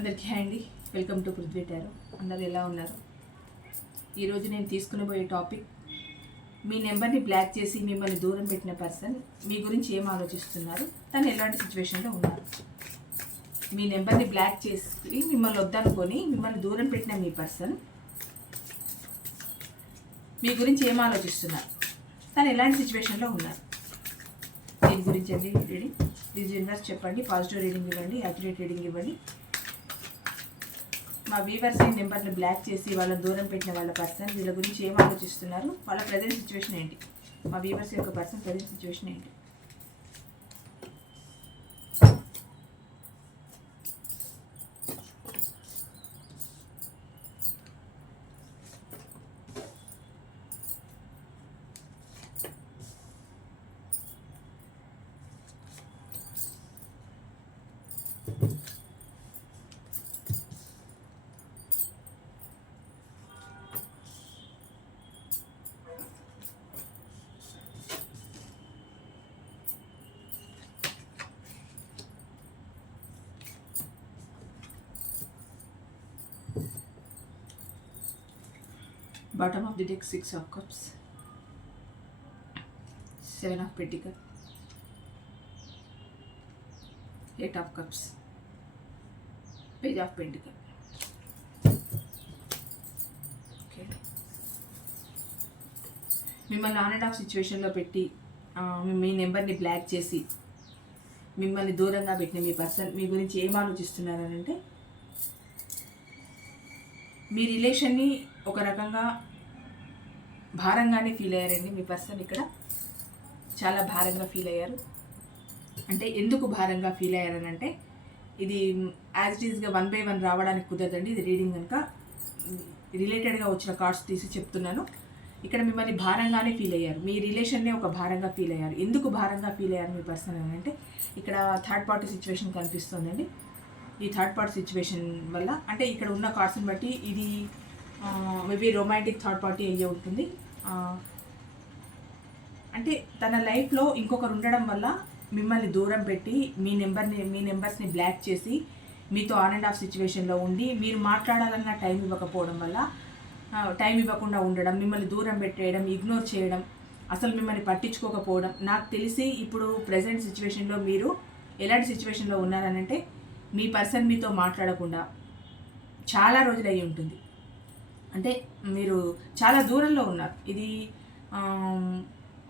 అందరికీ హాయ్ అండి. Welcome to Prithvi tarot. అందరు ఎలా ఉన్నారు? ఈరోజు నేను తీసుకునిపోయే టాపిక్, మీ నెంబర్ని బ్లాక్ చేసి మిమ్మల్ని దూరం పెట్టిన పర్సన్ మీ గురించి ఏం ఆలోచిస్తున్నారు, తను ఎలాంటి సిచ్యువేషన్లో ఉన్నారు. మీ నెంబర్ని బ్లాక్ చేసి మిమ్మల్ని వద్దనుకొని మిమ్మల్ని దూరం పెట్టిన మీ పర్సన్ మీ గురించి ఏం ఆలోచిస్తున్నారు, తను ఎలాంటి సిచ్యువేషన్లో ఉన్నారు, దీని గురించి అండి రీడింగ్. ప్లీజ్ యూనివర్స్ చెప్పండి. పాజిటివ్ రీడింగ్ ఇవ్వండి, యాక్యురేట్ రీడింగ్ ఇవ్వండి. మా వీవర్స్ నెంబర్ని బ్లాక్ చేసి వాళ్ళని దూరం పెట్టిన వాళ్ళ పర్సన్ వీళ్ళ గురించి ఏం ఆలోచిస్తున్నారు, వాళ్ళ ప్రజెంట్ సిచ్యువేషన్ ఏంటి, మా వీవర్స్ యొక్క పర్సన్ ప్రజెంట్ సిచ్యువేషన్ ఏంటి. Bottom of the deck, 6 of Cups, 7 of Pentacles, 8 of Cups, Page of Pentacles. Okay. మిమ్మల్ని ఆన్ అండ్ ఆఫ్ సిచ్యువేషన్లో పెట్టి మీ నెంబర్ని బ్లాక్ చేసి మిమ్మల్ని దూరంగా పెట్టిన మీ పర్సన్ మీ గురించి ఏం ఆలోచిస్తున్నారనంటే, మీ రిలేషన్ని ఒక రకంగా భారంగానే ఫీల్ అయ్యారండి. మీ పర్సన్ ఇక్కడ చాలా భారంగా ఫీల్ అయ్యారు. అంటే ఎందుకు భారంగా ఫీల్ అయ్యారనంటే, ఇది యాజ్ ఇట్ ఈస్గా 1 by 1 రావడానికి కుదరదండి. ఇది రీడింగ్ కనుక రిలేటెడ్గా వచ్చిన కార్డ్స్ తీసి చెప్తున్నాను. ఇక్కడ మిమ్మల్ని భారంగానే ఫీల్ అయ్యారు. మీ రిలేషన్నే ఒక భారంగా ఫీల్ అయ్యారు. ఎందుకు భారంగా ఫీల్ అయ్యారు మీ పర్సన్ అని అంటే, ఇక్కడ థర్డ్ పార్టీ సిచ్యువేషన్ కనిపిస్తుందండి. ఈ థర్డ్ పార్టీ సిచ్యువేషన్ వల్ల, అంటే ఇక్కడ ఉన్న కార్డ్స్ని బట్టి ఇది మేబీ రొమాంటిక్ థర్డ్ పార్టీ అయ్యే ఉంటుంది. అంటే తన లైఫ్లో ఇంకొకరు ఉండడం వల్ల మిమ్మల్ని దూరం పెట్టి మీ నెంబర్స్ని బ్లాక్ చేసి మీతో ఆన్ అండ్ ఆఫ్ సిచ్యువేషన్లో ఉండి మీరు మాట్లాడాలన్న టైం ఇవ్వకపోవడం వల్ల, టైం ఇవ్వకుండా ఉండడం, మిమ్మల్ని దూరం పెట్టేయడం, ఇగ్నోర్ చేయడం, అసలు మిమ్మల్ని పట్టించుకోకపోవడం. నాకు తెలిసి ఇప్పుడు ప్రజెంట్ సిచ్యువేషన్లో మీరు ఎలాంటి సిచ్యువేషన్లో ఉన్నారనంటే, మీ పర్సన్ మీతో మాట్లాడకుండా చాలా రోజులు అయ్యి ఉంటుంది. అంటే మీరు చాలా దూరంలో ఉన్నారు. ఇది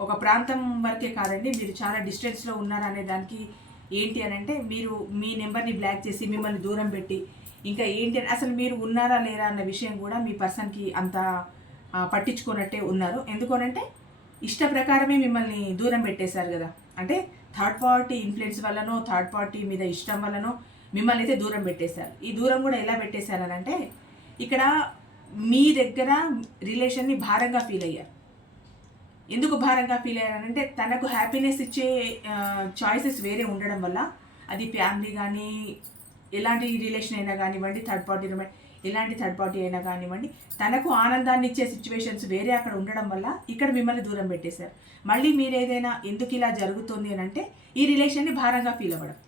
ఒక ప్రాంతం వరకే కాదండి, మీరు చాలా డిస్టెన్స్లో ఉన్నారనే దానికి ఏంటి అని అంటే, మీరు మీ నెంబర్ని బ్లాక్ చేసి మిమ్మల్ని దూరం పెట్టి ఇంకా ఏంటి అని అసలు మీరు ఉన్నారా లేరా అన్న విషయం కూడా మీ పర్సన్కి అంత పట్టించుకున్నట్టే ఉన్నారు. ఎందుకనంటే ఇష్ట ప్రకారమే మిమ్మల్ని దూరం పెట్టేశారు కదా. అంటే థర్డ్ పార్టీ ఇన్ఫ్లుయెన్స్ వల్లనో, థర్డ్ పార్టీ మీద ఇష్టం వల్లనో మిమ్మల్ని అయితే దూరం పెట్టేశారు. ఈ దూరం కూడా ఎలా పెట్టేశారనంటే, ఇక్కడ మీ దగ్గర రిలేషన్ని భారంగా ఫీల్ అయ్యారు. ఎందుకు భారంగా ఫీల్ అయ్యారంటే, తనకు హ్యాపీనెస్ ఇచ్చే చాయిసెస్ వేరే ఉండడం వల్ల, అది ఫ్యామిలీ కానీ ఎలాంటి రిలేషన్ అయినా కానివ్వండి, ఎలాంటి థర్డ్ పార్టీ అయినా కానివ్వండి, తనకు ఆనందాన్ని ఇచ్చే సిచ్యువేషన్స్ వేరే అక్కడ ఉండడం వల్ల ఇక్కడ మిమ్మల్ని దూరం పెట్టేశారు. మళ్ళీ మీరు ఏదైనా ఎందుకు ఇలా జరుగుతుంది అని అంటే, ఈ రిలేషన్ని భారంగా ఫీల్ అవ్వడం.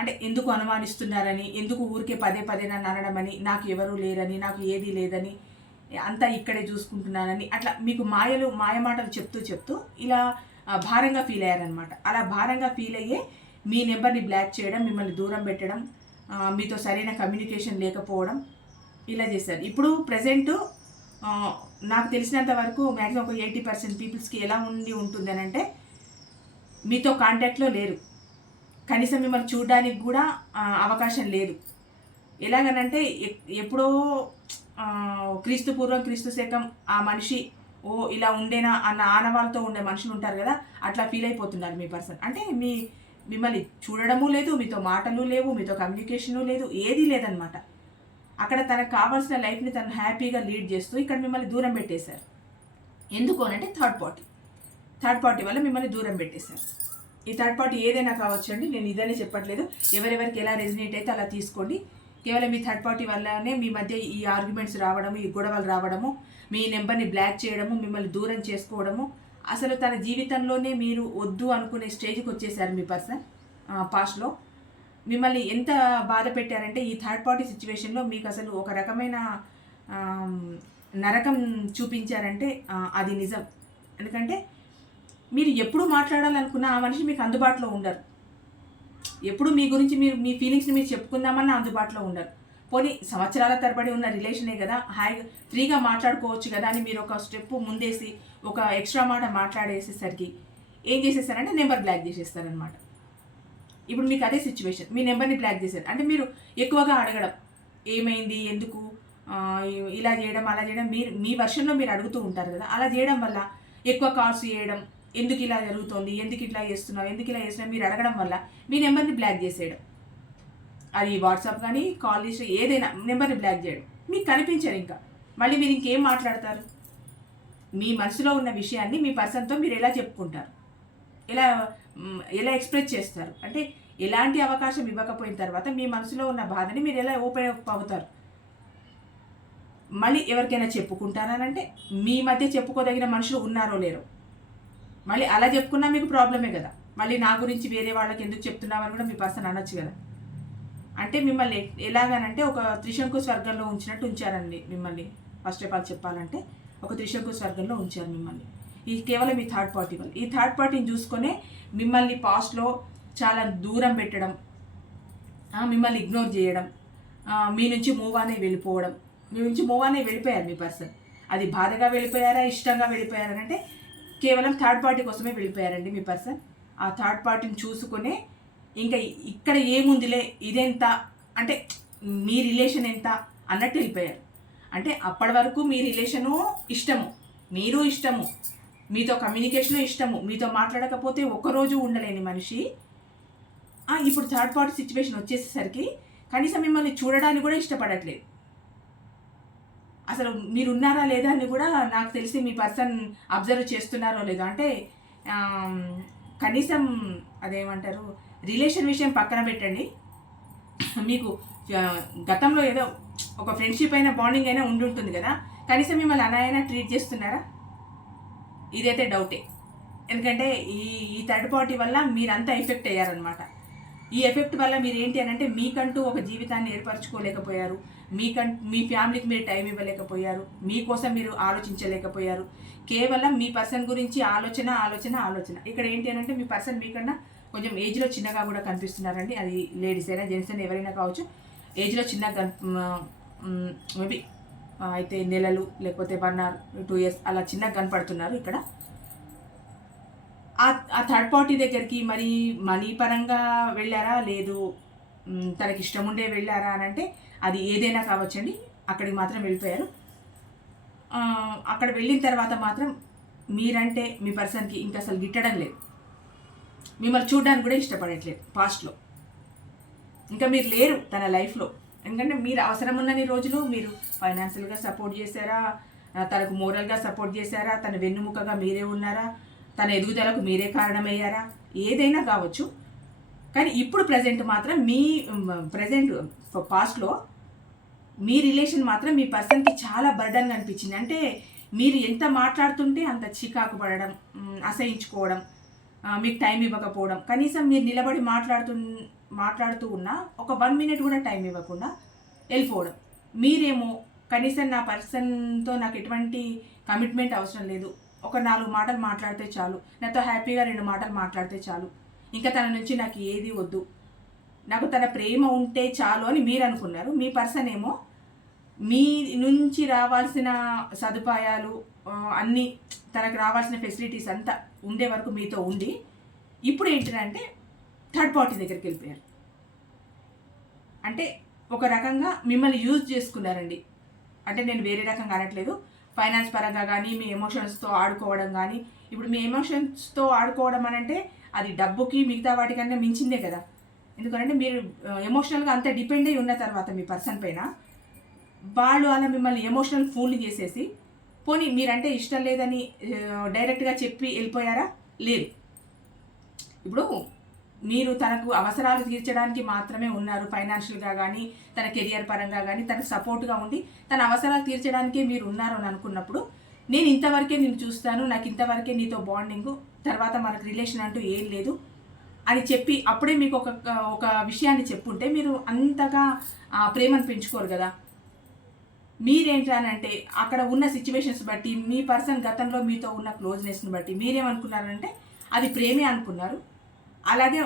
అంటే ఎందుకు అనుమానిస్తున్నారని, ఎందుకు ఊరికే పదే పదే నన్ను అనడమని, నాకు ఎవరూ లేరని, నాకు ఏది లేదని, అంతా ఇక్కడే చూసుకుంటున్నానని, అట్లా మీకు మాయమాటలు చెప్తూ ఇలా భారంగా ఫీల్ అయ్యారనమాట. అలా భారంగా ఫీల్ అయ్యే మీ నెంబర్ని బ్లాక్ చేయడం, మిమ్మల్ని దూరం పెట్టడం, మీతో సరైన కమ్యూనికేషన్ లేకపోవడం, ఇలా చేశారు. ఇప్పుడు ప్రజెంట్ నాకు తెలిసినంత వరకు మ్యాక్సిమం ఒక 80% పీపుల్స్కి ఎలా ఉంటుంది అని అంటే, మీతో కాంటాక్ట్లో లేరు, కనీసం మిమ్మల్ని చూడడానికి కూడా అవకాశం లేదు. ఎలాగనంటే, ఎప్పుడో క్రీస్తు పూర్వం క్రీస్తు శకం ఆ మనిషి ఇలా ఉండేనా అన్న ఆనవాళ్ళతో ఉండే మనుషులు ఉంటారు కదా, అట్లా ఫీల్ అయిపోతున్నారు మీ పర్సన్. అంటే మిమ్మల్ని చూడడము లేదు, మీతో మాటలు లేవు, మీతో కమ్యూనికేషను లేదు, ఏదీ లేదనమాట. అక్కడ తనకు కావాల్సిన లైఫ్ని తను హ్యాపీగా లీడ్ చేస్తూ ఇక్కడ మిమ్మల్ని దూరం పెట్టేశారు. ఎందుకు అనంటే థర్డ్ పార్టీ వల్ల మిమ్మల్ని దూరం పెట్టేశారు. ఈ థర్డ్ పార్టీ ఏదైనా కావచ్చు అండి, నేను ఇదనే చెప్పట్లేదు. ఎవరెవరికి ఎలా రెజినేట్ అయితే అలా తీసుకోండి. కేవలం మీ థర్డ్ పార్టీ వల్లనే మీ మధ్య ఈ ఆర్గ్యుమెంట్స్ రావడము, ఈ గొడవలు రావడము, మీ నెంబర్ని బ్లాక్ చేయడము, మిమ్మల్ని దూరం చేసుకోవడము, అసలు తన జీవితంలోనే మీరు వద్దు అనుకునే స్టేజ్కి వచ్చేసారు మీ పర్సన్ పాస్ట్లో. మిమ్మల్ని ఎంత బాధ పెట్టారంటే ఈ థర్డ్ పార్టీ సిచ్యువేషన్లో మీకు అసలు ఒక రకమైన నరకం చూపించారంటే అది నిజం. ఎందుకంటే మీరు ఎప్పుడు మాట్లాడాలనుకున్న ఆ మనిషి మీకు అందుబాటులో ఉండరు. ఎప్పుడు మీ గురించి మీరు మీ ఫీలింగ్స్ని మీరు చెప్పుకుందామన్నా అందుబాటులో ఉండరు. పోనీ సంవత్సరాల తరబడి ఉన్న రిలేషనే కదా, హాయిగా ఫ్రీగా మాట్లాడుకోవచ్చు కదా అని మీరు ఒక స్టెప్ ముందేసి ఒక ఎక్స్ట్రా మాట మాట్లాడేసేసరికి ఏం చేసేస్తారంటే నెంబర్ బ్లాక్ చేసేస్తారనమాట. ఇప్పుడు మీకు అదే సిచ్యువేషన్, మీ నెంబర్ని బ్లాక్ చేశారు అంటే మీరు ఎక్కువగా అడగడం, ఏమైంది, ఎందుకు ఇలా చేయడం అలా చేయడం, మీరు మీ వర్షన్లో మీరు అడుగుతూ ఉంటారు కదా, అలా చేయడం వల్ల ఎక్కువ కాల్స్ చేయడం, ఎందుకు ఇలా జరుగుతుంది, ఎందుకు ఇట్లా చేస్తున్నావు, ఎందుకు ఇలా చేస్తున్నావు మీరు అడగడం వల్ల మీ నెంబర్ని బ్లాక్ చేసేయడం. అది వాట్సాప్ కానీ కాల్ లిస్ట్ ఏదైనా నెంబర్ని బ్లాక్ చేయడం. మీకు కనిపించారు ఇంకా మళ్ళీ మీరు ఇంకేం మాట్లాడతారు? మీ మనసులో ఉన్న విషయాన్ని మీ పర్సన్తో మీరు ఎలా చెప్పుకుంటారు, ఎలా ఎలా ఎక్స్ప్రెస్ చేస్తారు? అంటే ఎలాంటి అవకాశం ఇవ్వకపోయిన తర్వాత మీ మనసులో ఉన్న బాధని మీరు ఎలా ఓపెన్ అవుతారు? మళ్ళీ ఎవరికైనా చెప్పుకుంటారనంటే మీ మధ్య చెప్పుకోదగిన మనుషులు ఉన్నారో లేరో, మళ్ళీ అలా చెప్పుకున్నా మీకు ప్రాబ్లమే కదా. మళ్ళీ నా గురించి వేరే వాళ్ళకి ఎందుకు చెప్తున్నామని కూడా మీ పర్సన్ అనొచ్చు కదా. అంటే మిమ్మల్ని ఎలాగనంటే ఒక త్రిశంకు స్వర్గంలో ఉంచినట్టు ఉంచారండి మిమ్మల్ని. ఫస్ట్ ఆఫ్ ఆల్ చెప్పాలంటే ఒక త్రిశంకు స్వర్గంలో ఉంచారు మిమ్మల్ని. ఇది కేవలం ఈ థర్డ్ పార్టీ వల్ల. ఈ థర్డ్ పార్టీని చూసుకొనే మిమ్మల్ని పాస్ట్లో చాలా దూరం పెట్టడం, మిమ్మల్ని ఇగ్నోర్ చేయడం, మీ నుంచి మూవ్ అనే వెళ్ళిపోవడం. మీ నుంచి మూవ్ అనే వెళ్ళిపోయారు మీ పర్సన్. అది బాధగా వెళ్ళిపోయారా, ఇష్టంగా వెళ్ళిపోయారా అంటే కేవలం థర్డ్ పార్టీ కోసమే వెళ్ళిపోయారండి మీ పర్సన్. ఆ థర్డ్ పార్టీని చూసుకునే ఇంకా ఇక్కడ ఏముందిలే, ఇదెంత అంటే మీ రిలేషన్ ఎంత అన్నట్టు వెళ్ళిపోయారు. అంటే అప్పటి వరకు మీ రిలేషను ఇష్టము, మీరు ఇష్టము, మీతో కమ్యూనికేషను ఇష్టము, మీతో మాట్లాడకపోతే ఒక్కరోజు ఉండలేని మనిషి ఇప్పుడు థర్డ్ పార్టీ సిచ్యువేషన్ వచ్చేసరికి కనీసం మిమ్మల్ని చూడడానికి కూడా ఇష్టపడట్లేదు. అసలు మీరు ఉన్నారా లేదా అని కూడా నాకు తెలిసి మీ పర్సన్ అబ్జర్వ్ చేస్తున్నారో లేదో. అంటే కనీసం అదేమంటారు, రిలేషన్ విషయం పక్కన పెట్టండి, మీకు గతంలో ఏదో ఒక ఫ్రెండ్షిప్ అయినా బాండింగ్ అయినా ఉండుంటుంది కదా, కనీసం మిమ్మల్ని అలా అయినా ట్రీట్ చేస్తున్నారా? ఇదైతే డౌటే. ఎందుకంటే ఈ థర్డ్ పార్టీ వల్ల మీరంతా ఎఫెక్ట్ అయ్యారనమాట. ఈ ఎఫెక్ట్ వల్ల మీరు ఏంటి అని అంటే మీకంటూ ఒక జీవితాన్ని ఏర్పరచుకోలేకపోయారు, మీ ఫ్యామిలీకి మీరు టైం ఇవ్వలేకపోయారు, మీకోసం మీరు ఆలోచించలేకపోయారు. కేవలం మీ పర్సన్ గురించి ఆలోచన ఆలోచన ఆలోచన. ఇక్కడ ఏంటి అని అంటే మీ పర్సన్ మీకన్నా కొంచెం ఏజ్లో చిన్నగా కూడా కనిపిస్తున్నారండి. అది లేడీస్ అయినా జెంట్స్ అయినా ఎవరైనా కావచ్చు. ఏజ్లో చిన్నగా మేబీ అయితే నెలలు లేకపోతే 1 or 2 years అలా చిన్నగా కనపడుతున్నారు ఇక్కడ. ఆ థర్డ్ పార్టీ దగ్గరికి మరి మనీ పరంగా వెళ్ళారా, లేదు తనకి ఇష్టం ఉండే వెళ్ళారా అని అంటే అది ఏదైనా కావచ్చండి. అక్కడికి మాత్రం వెళ్ళిపోయారు. అక్కడ వెళ్ళిన తర్వాత మాత్రం మీరంటే మీ పర్సన్కి ఇంకా అసలు గిట్టడం లేదు, మిమ్మల్ని చూడడానికి కూడా ఇష్టపడట్లేదు. పాస్ట్లో ఇంకా మీరు లేరు తన లైఫ్లో. ఎందుకంటే మీరు అవసరం ఉన్నన్ని రోజులు మీరు ఫైనాన్షియల్గా సపోర్ట్ చేశారా, తనకు మోరల్గా సపోర్ట్ చేశారా, తన వెన్నుముకగా మీరే ఉన్నారా, తన ఎదుగుదలకు మీరే కారణమయ్యారా, ఏదైనా కావచ్చు. కానీ ఇప్పుడు ప్రజెంట్ మాత్రం పాస్ట్లో మీ రిలేషన్ మాత్రం మీ పర్సన్కి చాలా బర్డన్గా అనిపించింది. అంటే మీరు ఎంత మాట్లాడుతుంటే అంత చికాకు పడడం, అసహించుకోవడం, మీకు టైం ఇవ్వకపోవడం. కనీసం మీరు నిలబడి మాట్లాడుతూ ఉన్నా ఒక 1 minute కూడా టైం ఇవ్వకుండా వెళ్ళిపోవడం. మీరేమో కనీసం నా పర్సన్తో నాకు ఎటువంటి కమిట్మెంట్ అవసరం లేదు, ఒక 4 మాటలు మాట్లాడితే చాలు, నాతో హ్యాపీగా 2 మాటలు మాట్లాడితే చాలు, ఇంకా తన నుంచి నాకు ఏది వద్దు, నాకు తన ప్రేమ ఉంటే చాలు అని మీరు అనుకున్నారు. మీ పర్సన్ ఏమో మీ నుంచి రావాల్సిన సదుపాయాలు అన్నీ, తనకు రావాల్సిన ఫెసిలిటీస్ అంతా ఉండే వరకు మీతో ఉండి ఇప్పుడు ఏంటంటే థర్డ్ పార్టీ దగ్గరికి వెళ్ళిపోయారు. అంటే ఒక రకంగా మిమ్మల్ని యూజ్ చేసుకున్నారండి. అంటే నేను వేరే రకంగా అనట్లేదు, ఫైనాన్స్ పరంగా కానీ మీ ఎమోషన్స్తో ఆడుకోవడం కానీ. ఇప్పుడు మీ ఎమోషన్స్తో ఆడుకోవడం అని అంటే అది డబ్బుకి మిగతా వాటికన్నా మించిందే కదా. ఎందుకంటే మీరు ఎమోషనల్గా అంత డిపెండ్ అయి ఉన్న తర్వాత మీ పర్సన్ పైన వాళ్ళు అలా మిమ్మల్ని ఎమోషనల్ ఫూల్ చేసేసి, పోనీ మీరంటే ఇష్టం లేదని డైరెక్ట్గా చెప్పి వెళ్ళిపోయారా? లేదు. ఇప్పుడు మీరు తనకు అవసరాలు తీర్చడానికి మాత్రమే ఉన్నారు, ఫైనాన్షియల్గా కానీ తన కెరియర్ పరంగా కానీ తనకు సపోర్ట్గా ఉండి తన అవసరాలు తీర్చడానికే మీరు ఉన్నారు అని అనుకున్నప్పుడు, నేను ఇంతవరకే నేను చూస్తాను, నాకు ఇంతవరకే నీతో బాండింగు, తర్వాత మనకు రిలేషన్ అంటూ ఏం లేదు, అని చెప్పి అప్పుడే మీకు ఒక విషయాన్ని చెప్పుంటే మీరు అంతగా ప్రేమను పెంచుకోరు కదా. మీరేంటంటే అక్కడ ఉన్న సిచ్యువేషన్స్ బట్టి, మీ పర్సన్ గతంలో మీతో ఉన్న క్లోజ్నెస్ని బట్టి మీరేమనుకున్నారంటే అది ప్రేమే అనుకున్నారు. అలాగే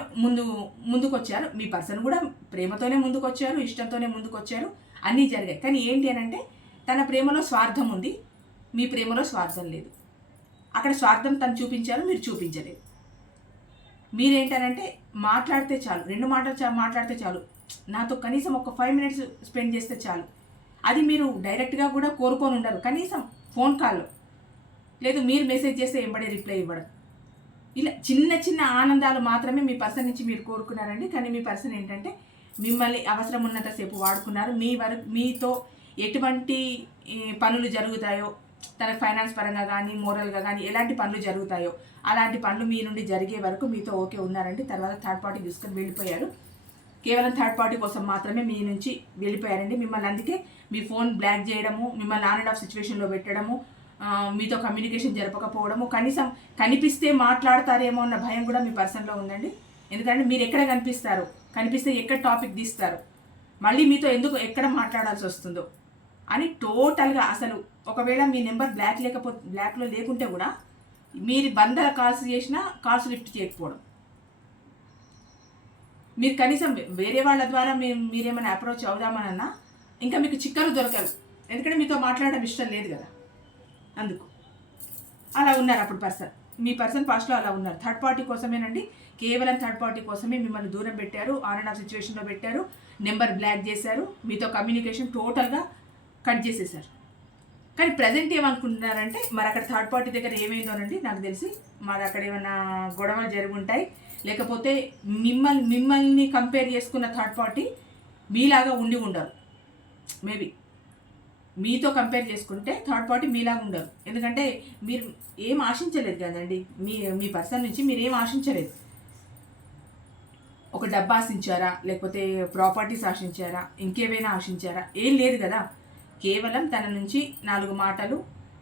ముందుకొచ్చారు. మీ పర్సన్ కూడా ప్రేమతోనే ముందుకొచ్చారు, ఇష్టంతోనే ముందుకొచ్చారు, అన్నీ జరిగాయి. కానీ ఏంటి అని అంటే తన ప్రేమలో స్వార్థం ఉంది, మీ ప్రేమలో స్వార్థం లేదు. అక్కడ స్వార్థం తను చూపించారు, మీరు చూపించలేదు. మీరేంటనంటే మాట్లాడితే చాలు, 2 మాటలు మాట్లాడితే చాలు, నాతో కనీసం ఒక 5 మినిట్స్ స్పెండ్ చేస్తే చాలు. అది మీరు డైరెక్ట్గా కూడా కోరుకొని ఉండరు, కనీసం ఫోన్ కాల్లో లేదు, మీరు మెసేజ్ చేస్తే ఎంబడే రిప్లై ఇవ్వడం. ఇలా చిన్న చిన్న ఆనందాలు మాత్రమే మీ పర్సన్ నుంచి మీరు కోరుకున్నారండి. కానీ మీ పర్సన్ ఏంటంటే మిమ్మల్ని అవసరం ఉన్నంతసేపు వాడుకున్నారు. మీతో ఎటువంటి పనులు జరుగుతాయో, తన ఫైనాన్స్ పరంగా కానీ మోరల్గా కానీ ఎలాంటి పనులు జరుగుతాయో అలాంటి పనులు మీ నుండి జరిగే వరకు మీతో ఓకే ఉన్నారండి. తర్వాత థర్డ్ పార్టీ తీసుకొని వెళ్ళిపోయారు. కేవలం థర్డ్ పార్టీ కోసం మాత్రమే మీ నుంచి వెళ్ళిపోయారండి. మిమ్మల్ని అందుకే మీ ఫోన్ బ్లాక్ చేయడము, మిమ్మల్ని ఆన్ అండ్ ఆఫ్ సిచ్యువేషన్లో పెట్టడము, మీతో కమ్యూనికేషన్ జరపకపోవడము, కనీసం కనిపిస్తే మాట్లాడతారేమో అన్న భయం కూడా మీ పర్సన్లో ఉందండి. ఎందుకంటే మీరు ఎక్కడ కనిపిస్తే ఎక్కడ టాపిక్ తీస్తారు, మళ్ళీ మీతో ఎక్కడ మాట్లాడాల్సి వస్తుందో అని టోటల్గా. అసలు ఒకవేళ మీ నెంబర్ బ్లాక్లో లేకుంటే కూడా మీరు 100 కాల్స్ చేసినా కాల్స్ లిఫ్ట్ చేయకపోవడం, మీరు కనీసం వేరే వాళ్ళ ద్వారా మీరేమైనా అప్రోచ్ అవుదామనన్నా ఇంకా మీకు చిక్కలు దొరకరు. ఎందుకంటే మీతో మాట్లాడడం ఇష్టం లేదు కదా, అందుకు అలా ఉన్నారు అప్పుడు పర్సన్. మీ పర్సన్ పాస్ట్లో అలా ఉన్నారు. థర్డ్ పార్టీ కోసమేనండి, కేవలం థర్డ్ పార్టీ కోసమే మిమ్మల్ని దూరం పెట్టారు, ఆన్ అండ్ ఆఫ్ సిచ్యువేషన్లో పెట్టారు, నెంబర్ బ్లాక్ చేశారు, మీతో కమ్యూనికేషన్ టోటల్గా కట్ చేసేసారు. కానీ ప్రజెంట్ ఏమనుకుంటున్నారంటే మరి అక్కడ థర్డ్ పార్టీ దగ్గర ఏమైందోనండి, నాకు తెలిసి మరి అక్కడ ఏమైనా గొడవలు జరుగుంటాయి, లేకపోతే మిమ్మల్ని కంపేర్ చేసుకున్న థర్డ్ పార్టీ మీలాగా ఉండి ఉండరు. మేబీ మీతో కంపేర్ చేసుకుంటే థర్డ్ పార్టీ మీలాగా ఉండరు. ఎందుకంటే మీరు ఏం ఆశించలేదు కదండి, మీ పర్సన్ నుంచి మీరు ఏం ఆశించలేదు. ఒక డబ్బు ఆశించారా, లేకపోతే ప్రాపర్టీస్ ఆశించారా, ఇంకేమైనా ఆశించారా? ఏం లేదు కదా. కేవలం తన నుంచి 4 మాటలు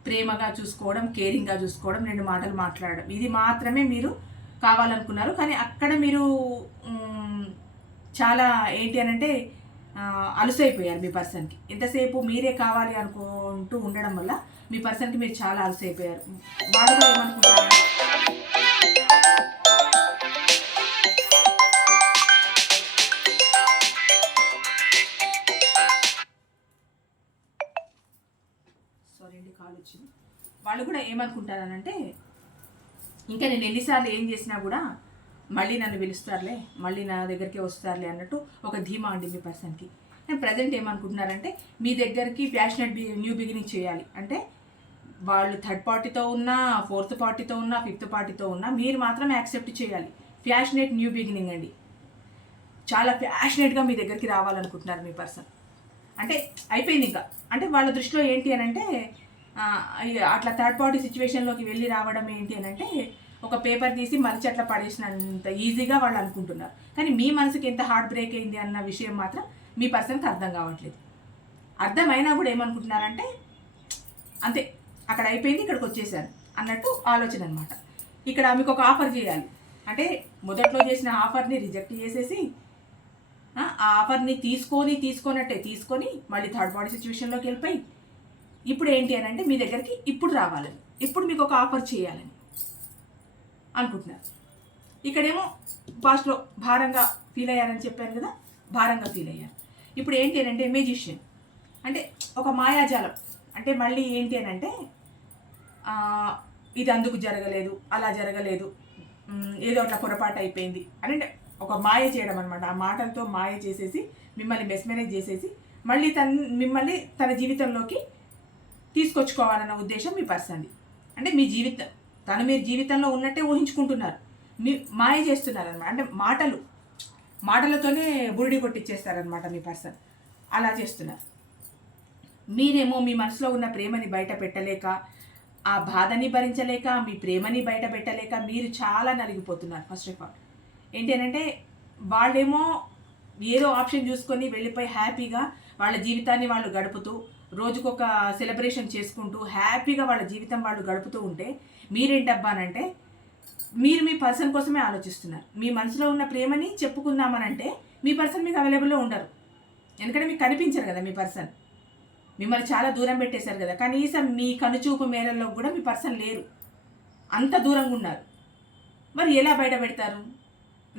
ప్రేమగా చూసుకోవడం, కేరింగ్గా చూసుకోవడం, 2 మాటలు మాట్లాడడం, ఇది మాత్రమే మీరు కావాలనుకున్నారు. కానీ అక్కడ మీరు చాలా ఏంటి అనంటే అలసైపోయారు మీ పర్సన్కి. ఎంతసేపు మీరే కావాలి అనుకుంటూ ఉండడం వల్ల మీ పర్సన్కి మీరు చాలా అలసైపోయారు. వాళ్ళు ఏమనుకుంటారు, కాల్ వచ్చింది, వాళ్ళు కూడా ఏమనుకుంటారనంటే ఇంకా నేను ఎన్నిసార్లు ఏం చేసినా కూడా మళ్ళీ నన్ను పిలుస్తారులే, మళ్ళీ నా దగ్గరికి వస్తారులే అన్నట్టు ఒక ధీమా అండి మీ పర్సన్కి. నేను ప్రజెంట్ ఏమనుకుంటున్నారంటే మీ దగ్గరికి ప్యాషనెట్ న్యూ బిగినింగ్ చేయాలి అంటే వాళ్ళు థర్డ్ పార్టీతో ఉన్నా, ఫోర్త్ పార్టీతో ఉన్నా, ఫిఫ్త్ పార్టీతో ఉన్నా మీరు మాత్రం యాక్సెప్ట్ చేయాలి. ప్యాషనెట్ న్యూ బిగినింగ్ అండి. చాలా ప్యాషనెట్గా మీ దగ్గరికి రావాలనుకుంటున్నారు మీ పర్సన్. అంటే అయిపోయింది ఇంకా. అంటే వాళ్ళ దృష్టిలో ఏంటి అని అంటే అట్లా థర్డ్ పార్టీ సిచ్యువేషన్లోకి వెళ్ళి రావడం ఏంటి అని అంటే ఒక పేపర్ తీసి మలిచి అట్లా పడేసినంత ఈజీగా వాళ్ళు అనుకుంటున్నారు. కానీ మీ మనసుకి ఎంత హార్ట్ బ్రేక్ అయింది అన్న విషయం మాత్రం మీ పర్సన్కి అర్థం కావట్లేదు. అర్థమైనా కూడా ఏమనుకుంటున్నారంటే అంతే, అక్కడ అయిపోయింది, ఇక్కడికి వచ్చేసారు అన్నట్టు ఆలోచన అనమాట. ఇక్కడ మీకు ఒక ఆఫర్ చేయాలి అంటే మొదట్లో చేసిన ఆఫర్ని రిజెక్ట్ చేసేసి ఆ ఆఫర్ని తీసుకొని మళ్ళీ థర్డ్ పార్టీ సిచ్యువేషన్లోకి వెళ్ళిపోయి ఇప్పుడు ఏంటి అని అంటే మీ దగ్గరికి ఇప్పుడు రావాలని, ఇప్పుడు మీకు ఒక ఆఫర్ చేయాలని అనుకుంటున్నారు. ఇక్కడేమో పాస్ట్లో భారంగా ఫీల్ అయ్యారని చెప్పాను కదా, భారంగా ఫీల్ అయ్యారు. ఇప్పుడు ఏంటి అని అంటే మ్యాజిషియన్ అంటే ఒక మాయాజాలం. అంటే మళ్ళీ ఏంటి అని అంటే ఇది అందుకు జరగలేదు, అలా జరగలేదు, ఏదో అట్లా పొరపాటు అయిపోయింది అని అంటే ఒక మాయ చేయడం అనమాట. ఆ మాటలతో మాయ చేసేసి మిమ్మల్ని మెస్మరైజ్ చేసేసి మళ్ళీ మిమ్మల్ని తన జీవితంలోకి తీసుకొచ్చుకోవాలన్న ఉద్దేశం మీ పర్సన్ది. అంటే మీ జీవితం మీరు జీవితంలో ఉన్నట్టే ఊహించుకుంటున్నారు, మీ మాయ చేస్తున్నారనమాట. అంటే మాటలతోనే బురిడి కొట్టిచ్చేస్తారనమాట మీ పర్సన్. అలా చేస్తున్నారు. మీరేమో మీ మనసులో ఉన్న ప్రేమని బయట పెట్టలేక, ఆ బాధని భరించలేక, మీ ప్రేమని బయట పెట్టలేక మీరు చాలా నలిగిపోతున్నారు. ఫస్ట్ ఆఫ్ ఆల్ ఏంటి అంటే వాళ్ళేమో ఏదో ఆప్షన్ చూసుకొని వెళ్ళిపోయి హ్యాపీగా వాళ్ళ జీవితాన్ని వాళ్ళు గడుపుతూ రోజుకొక సెలబ్రేషన్ చేసుకుంటూ హ్యాపీగా వాళ్ళ జీవితం వాళ్ళు గడుపుతూ ఉంటే మీరేంటబ్బానంటే మీరు మీ పర్సన్ కోసమే ఆలోచిస్తున్నారు. మీ మనసులో ఉన్న ప్రేమని చెప్పుకుందామనంటే మీ పర్సన్ మీకు అవైలబుల్లో ఉండరు. ఎందుకంటే మీకు కనిపించరు కదా మీ పర్సన్. మిమ్మల్ని చాలా దూరం పెట్టేశారు కదా. కనీసం మీ కనుచూపు మేరల్లో కూడా మీ పర్సన్ లేరు, అంత దూరంగా ఉన్నారు. మరి ఎలా బయట పెడతారు?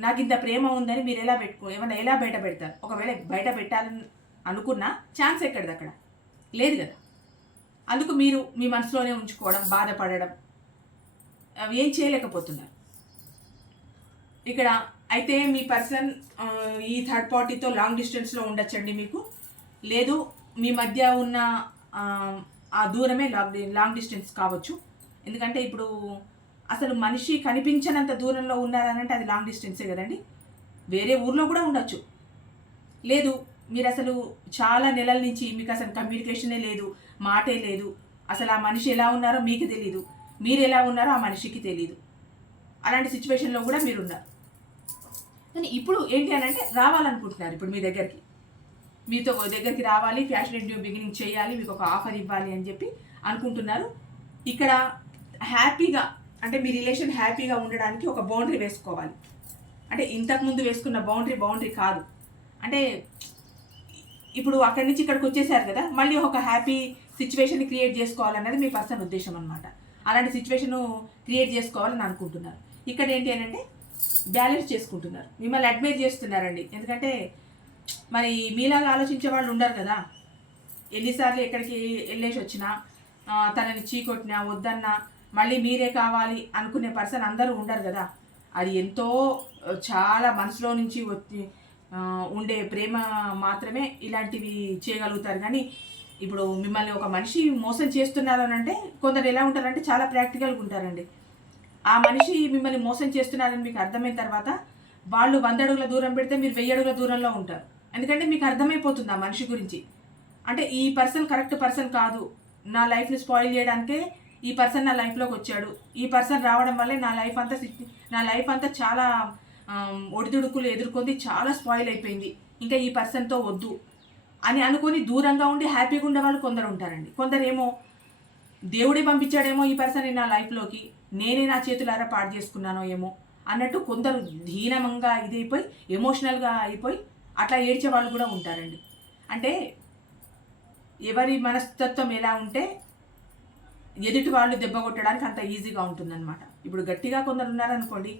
నాకు ఇంత ప్రేమ ఉందని మీరు ఏమన్నా ఎలా బయట పెడతారు? ఒకవేళ బయట పెట్టాలని అనుకున్నా ఛాన్స్ ఎక్కడిది అక్కడ? లేదు కదా. అందుకు మీరు మీ మనసులోనే ఉంచుకోవడం, బాధపడడం, ఏం చేయలేకపోతున్నారు ఇక్కడ. అయితే మీ పర్సన్ ఈ థర్డ్ పార్టీతో లాంగ్ డిస్టెన్స్లో ఉండొచ్చండి మీకు. లేదు మీ మధ్య ఉన్న ఆ దూరమే లాంగ్ డిస్టెన్స్ కావచ్చు. ఎందుకంటే ఇప్పుడు అసలు మనిషి కనిపించనంత దూరంలో ఉన్నారనంటే అది లాంగ్ డిస్టెన్సే కదండి. వేరే ఊర్లో కూడా ఉండొచ్చు. లేదు మీరు అసలు చాలా నెలల నుంచి మీకు అసలు కమ్యూనికేషనే లేదు, మాటే లేదు. అసలు ఆ మనిషి ఎలా ఉన్నారో మీకు తెలీదు, మీరు ఎలా ఉన్నారో ఆ మనిషికి తెలీదు. అలాంటి సిచ్యువేషన్లో కూడా మీరు ఉన్నారు. కానీ ఇప్పుడు ఏంటి అని అంటే రావాలనుకుంటున్నారు. ఇప్పుడు మీ దగ్గరికి, మీతో దగ్గరికి రావాలి, ప్యాషనేట్ న్యూ బిగినింగ్ చేయాలి, మీకు ఒక ఆఫర్ ఇవ్వాలి అని చెప్పి అనుకుంటున్నారు. ఇక్కడ హ్యాపీగా, అంటే మీ రిలేషన్ హ్యాపీగా ఉండడానికి ఒక బౌండరీ వేసుకోవాలి. అంటే ఇంతకుముందు వేసుకున్న బౌండరీ కాదు. అంటే ఇప్పుడు అక్కడి నుంచి ఇక్కడికి వచ్చేసారు కదా, మళ్ళీ ఒక హ్యాపీ సిచ్యువేషన్ క్రియేట్ చేసుకోవాలన్నది మీ పర్సన్ ఉద్దేశం అనమాట. అలాంటి సిచ్యువేషన్ క్రియేట్ చేసుకోవాలని అనుకుంటున్నారు. ఇక్కడ ఏంటి అని అంటే బ్యాలెన్స్ చేసుకుంటున్నారు, మిమ్మల్ని అడ్మైర్ చేస్తున్నారండి. ఎందుకంటే మరి మీలాగా ఆలోచించే వాళ్ళు ఉండరు కదా. ఎన్నిసార్లు ఎక్కడికి వెళ్ళేసి వచ్చినా, తనని చీకొట్టినా వద్దన్నా మళ్ళీ మీరే కావాలి అనుకునే పర్సన్ అందరూ ఉండరు కదా. అది ఎంతో చాలా మనసులో నుంచి ఉండే ప్రేమ మాత్రమే ఇలాంటివి చేయగలుగుతారు. కానీ ఇప్పుడు మిమ్మల్ని ఒక మనిషి మోసం చేస్తున్నారు అని అంటే కొందరు ఎలా ఉంటారంటే చాలా ప్రాక్టికల్గా ఉంటారండి. ఆ మనిషి మిమ్మల్ని మోసం చేస్తున్నారని మీకు అర్థమైన తర్వాత వాళ్ళు 100 అడుగుల దూరం పెడితే మీరు 1000 అడుగుల దూరంలో ఉంటారు. ఎందుకంటే మీకు అర్థమైపోతుంది ఆ మనిషి గురించి. అంటే ఈ పర్సన్ కరెక్ట్ పర్సన్ కాదు, నా లైఫ్ని స్పాయిల్ చేయడానికే ఈ పర్సన్ నా లైఫ్లోకి వచ్చాడు, ఈ పర్సన్ రావడం వల్లే నా లైఫ్ అంతా చాలా ఒడిదుడుకులు ఎదుర్కొంది, చాలా స్పాయిల్ అయిపోయింది, ఇంకా ఈ పర్సన్తో వద్దు అని అనుకొని దూరంగా ఉండి హ్యాపీగా ఉండే వాళ్ళు కొందరు ఉంటారండి. కొందరేమో దేవుడే పంపించాడేమో ఈ పర్సన్ నా లైఫ్లోకి, నేనే నా చేతులారా పాడు చేసుకున్నానో ఏమో అన్నట్టు కొందరు దీనంగా ఇదైపోయి ఎమోషనల్గా అయిపోయి అట్లా ఏడ్చే వాళ్ళు కూడా ఉంటారండి. అంటే ఎవరి మనస్తత్వం ఎలా ఉంటే ఎదుటి వాళ్ళు దెబ్బ కొట్టడానికి అంత ఈజీగా ఉంటుందన్నమాట. ఇప్పుడు గట్టిగా కొందరు ఉన్నారనుకోండి,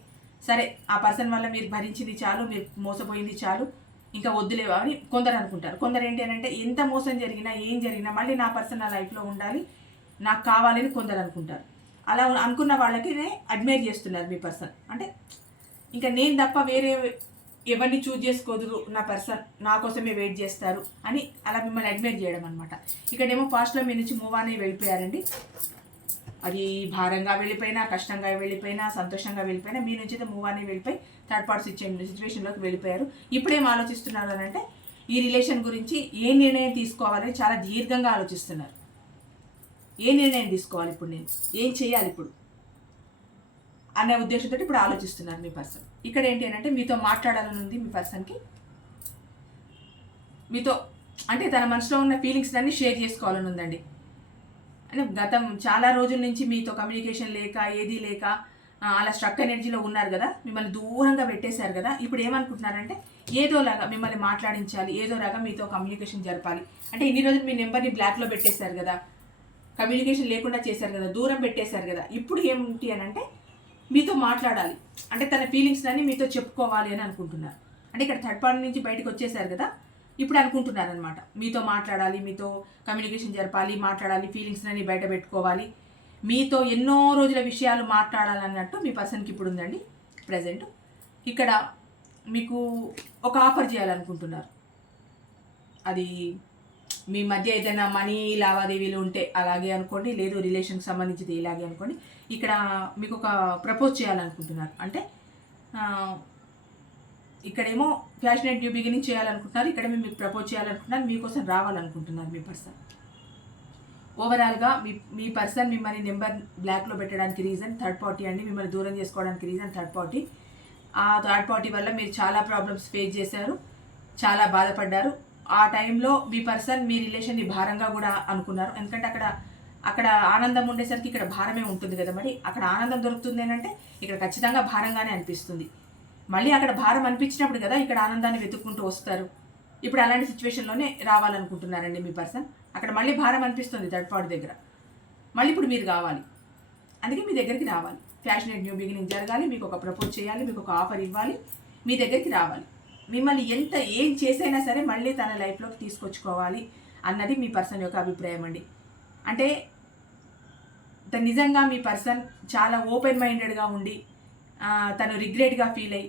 సరే ఆ పర్సన్ వల్ల మీరు భరించింది చాలు, మీరు మోసపోయింది చాలు, ఇంకా వద్దులేవా అని కొందరు అనుకుంటారు. కొందరు ఏంటి అని అంటే ఎంత మోసం జరిగినా ఏం జరిగినా మళ్ళీ నా పర్సన్ నా లైఫ్లో ఉండాలి, నాకు కావాలని కొందరు అనుకుంటారు. అలా అనుకున్న వాళ్ళకి అడ్మైర్ చేస్తున్నారు మీ పర్సన్. అంటే ఇంకా నేను తప్ప వేరే ఎవరిని చూజ్ చేసుకోదు నా పర్సన్, నా కోసమే వెయిట్ చేస్తారు అని అలా మిమ్మల్ని అడ్మైర్ చేయడం అనమాట. ఇక్కడేమో పాస్ట్లో మీ నుంచి మూవ్ అని వెళ్ళిపోయారండి. అది భారంగా వెళ్ళిపోయినా, కష్టంగా వెళ్ళిపోయినా, సంతోషంగా వెళ్ళిపోయినా మీ నుంచి అయితే మూవ్ అని వెళ్ళిపోయి థర్డ్ పార్టీ సిచ్యువేషన్లోకి వెళ్ళిపోయారు. ఇప్పుడేం ఆలోచిస్తున్నారు అని అంటే ఈ రిలేషన్ గురించి ఏ నిర్ణయం తీసుకోవాలని చాలా దీర్ఘంగా ఆలోచిస్తున్నారు. ఏ నిర్ణయం తీసుకోవాలి ఇప్పుడు, నేను ఏం చేయాలి ఇప్పుడు అనే ఉద్దేశంతో ఇప్పుడు ఆలోచిస్తున్నారు మీ పర్సన్. ఇక్కడ ఏంటి అని అంటే మీతో మాట్లాడాలని ఉంది మీ పర్సన్కి. మీతో అంటే తన మనసులో ఉన్న ఫీలింగ్స్ అన్ని షేర్ చేసుకోవాలని ఉందండి. అంటే గతం చాలా రోజుల నుంచి మీతో కమ్యూనికేషన్ లేక, ఏదీ లేక అలా స్ట్రక్ ఎనర్జీలో ఉన్నారు కదా, మిమ్మల్ని దూరంగా పెట్టేశారు కదా. ఇప్పుడు ఏమనుకుంటున్నారంటే ఏదోలాగా మిమ్మల్ని మాట్లాడించాలి, ఏదోలాగా మీతో కమ్యూనికేషన్ జరపాలి. అంటే ఇన్ని రోజులు మీ నెంబర్ని బ్లాక్లో పెట్టేశారు కదా, కమ్యూనికేషన్ లేకుండా చేశారు కదా, దూరం పెట్టేశారు కదా. ఇప్పుడు ఏంటి అని అంటే మీతో మాట్లాడాలి, అంటే తన ఫీలింగ్స్ అన్ని మీతో చెప్పుకోవాలి అని అనుకుంటున్నారు. అంటే ఇక్కడ థర్డ్ పార్టీ నుంచి బయటకు వచ్చేసారు కదా, ఇప్పుడు అనుకుంటున్నారు అనమాట మీతో మాట్లాడాలి, మీతో కమ్యూనికేషన్ జరపాలి, మాట్లాడాలి, ఫీలింగ్స్ అన్ని బయట పెట్టుకోవాలి, మీతో ఎన్నో రోజుల విషయాలు మాట్లాడాలన్నట్టు మీ పర్సన్కి ఇప్పుడు ఉందండి ప్రజెంట్. ఇక్కడ మీకు ఒక ఆఫర్ చేయాలనుకుంటున్నారు. అది మీ మధ్య ఏదైనా మనీ లావాదేవీలు ఉంటే అలాగే అనుకోండి, లేదు రిలేషన్కి సంబంధించింది ఇలాగే అనుకోండి. ఇక్కడ మీకు ఒక ప్రపోజ్ చేయాలనుకుంటున్నారు. అంటే ఇక్కడేమో ప్యాషనేట్ న్యూ బిగినింగ్ చేయాలనుకుంటున్నారు, ఇక్కడ మీకు ప్రపోజ్ చేయాలనుకుంటున్నారు, మీకోసం రావాలనుకుంటున్నారు మీ పర్సన్. ఓవరాల్గా మీ పర్సన్ మిమ్మల్ని నెంబర్ బ్లాక్లో పెట్టడానికి రీజన్ థర్డ్ పార్టీ అండి. మిమ్మల్ని దూరం చేసుకోవడానికి రీజన్ థర్డ్ పార్టీ. ఆ థర్డ్ పార్టీ వల్ల మీరు చాలా ప్రాబ్లమ్స్ ఫేస్ చేశారు, చాలా బాధపడ్డారు. ఆ టైంలో మీ పర్సన్ మీ రిలేషన్ని భారంగా కూడా అనుకున్నారు. ఎందుకంటే అక్కడ అక్కడ ఆనందం ఉండేసరికి ఇక్కడ భారమే ఉంటుంది కదా, మరి అక్కడ ఆనందం దొరుకుతుంది అంటే ఇక్కడ ఖచ్చితంగా భారంగానే అనిపిస్తుంది. మళ్ళీ అక్కడ భారం అనిపించినప్పుడు కదా ఇక్కడ ఆనందాన్ని వెతుక్కుంటూ వస్తారు. ఇప్పుడు అలాంటి సిచ్యువేషన్లోనే రావాలనుకుంటున్నారండి మీ పర్సన్. అక్కడ మళ్ళీ భారం అనిపిస్తుంది థర్డ్ పార్టీ దగ్గర, మళ్ళీ ఇప్పుడు మీరు కావాలి, అందుకే మీ దగ్గరికి రావాలి. ఫ్యాషనేట్ న్యూ బిగినింగ్ జరగాలి, మీకు ఒక ప్రపోజ్ చేయాలి, మీకు ఒక ఆఫర్ ఇవ్వాలి, మీ దగ్గరికి రావాలి. మిమ్మల్ని ఏం చేసైనా సరే మళ్ళీ తన లైఫ్లోకి తీసుకొచ్చుకోవాలి అన్నది మీ పర్సన్ యొక్క అభిప్రాయం అండి. అంటే నిజంగా మీ పర్సన్ చాలా ఓపెన్ మైండెడ్గా ఉండి తను రిగ్రెట్గా ఫీల్ అయ్యి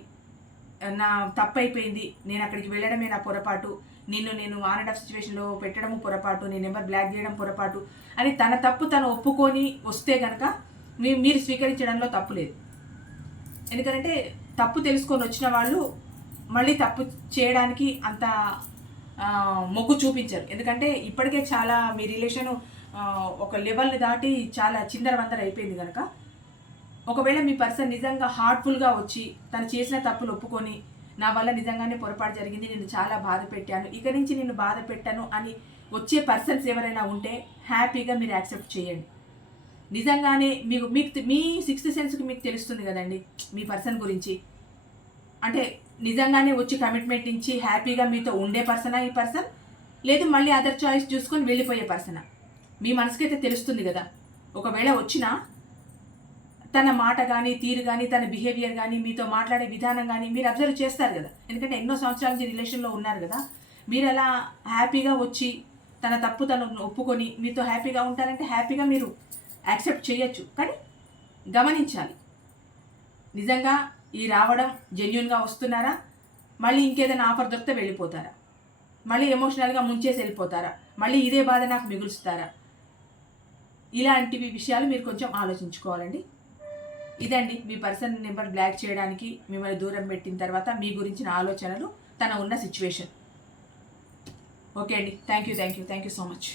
నా తప్పు అయిపోయింది, నేను అక్కడికి వెళ్ళడమే నా పొరపాటు, నేను ఆన్ అండ్ ఆఫ్ సిచ్యువేషన్లో పెట్టడము పొరపాటు, నేను నెంబర్ బ్లాక్ చేయడం పొరపాటు అని తన తప్పు తను ఒప్పుకొని వస్తే కనుక మీరు స్వీకరించడంలో తప్పు లేదు. ఎందుకంటే తప్పు తెలుసుకొని వచ్చిన వాళ్ళు మళ్ళీ తప్పు చేయడానికి అంత మొగ్గు చూపించారు. ఎందుకంటే ఇప్పటికే చాలా మీ రిలేషను ఒక లెవెల్ని దాటి చాలా చిందరవందర అయిపోయింది కనుక ఒకవేళ మీ పర్సన్ నిజంగా హార్ట్ఫుల్గా వచ్చి తను చేసిన తప్పులు ఒప్పుకొని నా వల్ల నిజంగానే పొరపాటు జరిగింది, నేను చాలా బాధ పెట్టాను, ఇక నుంచి నేను బాధ పెట్టాను అని వచ్చే పర్సన్స్ ఎవరైనా ఉంటే హ్యాపీగా మీరు యాక్సెప్ట్ చేయండి. నిజంగానే మీకు మీ సిక్స్త్ సెన్స్కి మీకు తెలుస్తుంది కదండి మీ పర్సన్ గురించి. అంటే నిజంగానే వచ్చి కమిట్మెంట్ ఇచ్చి హ్యాపీగా మీతో ఉండే పర్సనా ఈ పర్సన్, లేదు మళ్ళీ అదర్ చాయిస్ చూసుకొని వెళ్ళిపోయే పర్సనా, మీ మనసుకైతే తెలుస్తుంది కదా. ఒకవేళ వచ్చినా తన మాట కానీ తీరు కానీ తన బిహేవియర్ కానీ మీతో మాట్లాడే విధానం కానీ మీరు అబ్జర్వ్ చేస్తారు కదా. ఎందుకంటే ఎన్నో సంవత్సరాల నుంచి రిలేషన్లో ఉన్నారు కదా. మీరు అలా హ్యాపీగా వచ్చి తన తప్పు తను ఒప్పుకొని మీతో హ్యాపీగా ఉంటారంటే హ్యాపీగా మీరు యాక్సెప్ట్ చేయొచ్చు. కానీ గమనించాలి, నిజంగా ఈ రావడం జెన్యున్గా వస్తున్నారా, మళ్ళీ ఇంకేదైనా ఆఫర్ దొరికితే వెళ్ళిపోతారా, మళ్ళీ ఎమోషనల్గా ముంచేసి వెళ్ళిపోతారా, మళ్ళీ ఇదే బాధ నాకు మిగులుస్తారా, ఇలాంటివి విషయాలు మీరు కొంచెం ఆలోచించుకోవాలండి. ఇదండి మీ పర్సన్ నెంబర్ బ్లాక్ చేయడానికి మిమ్మల్ని దూరం పెట్టిన తర్వాత మీ గురించిన ఆలోచనలు, తన ఉన్న సిచ్యువేషన్. ఓకే అండి, థ్యాంక్ యూ సో మచ్.